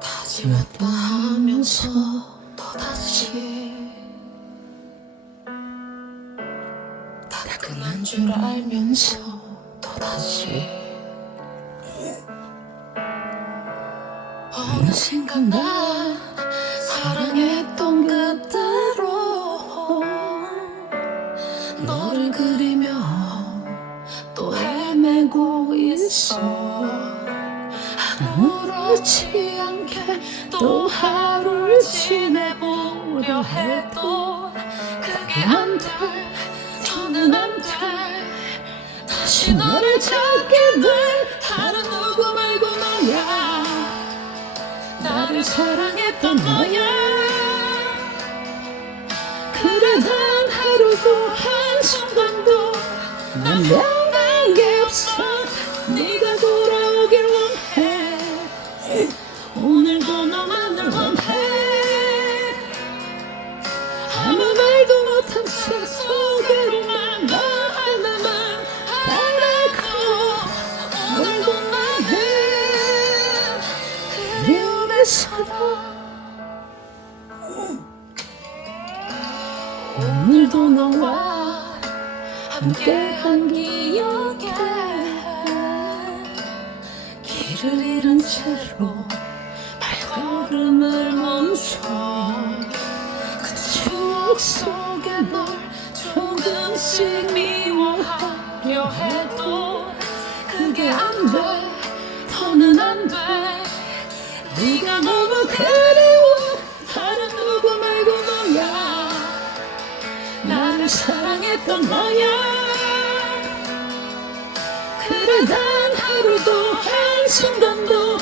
다짐했다 하면서 또다시 다 끝난 줄 알면서 또다시 어느샌가 난 너를 그리며 또 헤매고 있어 아무렇지 않게 또 하루를 지내보려 해도 그게 안 돼, 더는 안 돼. 다시 너를 찾게 될 다른 누구 말고 너야. 나를 사랑했던 너야. 그래 단 하루도 한 순간도 난 변한 게 없어. 네가 돌아오길 원해. 오늘도 너만을 원해. 아무 말도 못한 채 속으로만 너 하나만 바라고 오늘도 나는 그리움에 살아 오늘도 너와 함께 한 기억에 길을 잃은 채로 발걸음을 멈춰 그 추억 속에 널 조금씩 미워하려 해도 그게 안 돼. 더는 안돼. 네가 너무 그 나를 사랑했던 너야. 그래 단 하루도 한순간도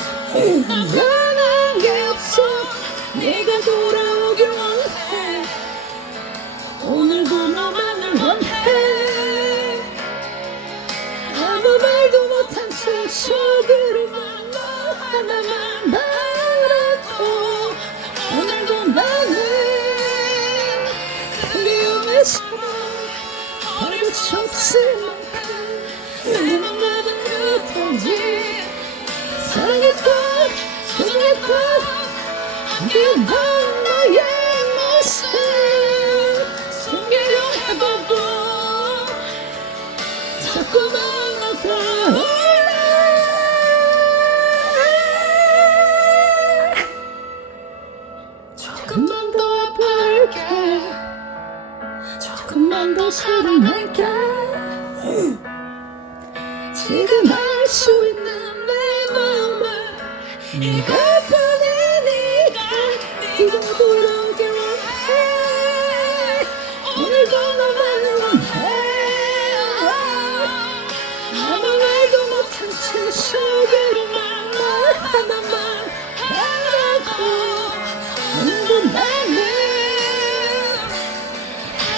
난 변한 게 없어. 네가 돌아 함께했던 너의 모습 숨기려 해봐도 자꾸만 나타올라 조금만 더 아파할게. 조금만 더 사랑할게. 지금 할수 있는 내 마음을 네가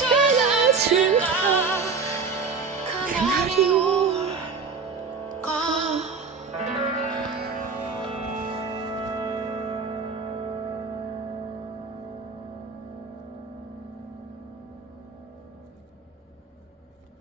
괜찮아질까 그날이 오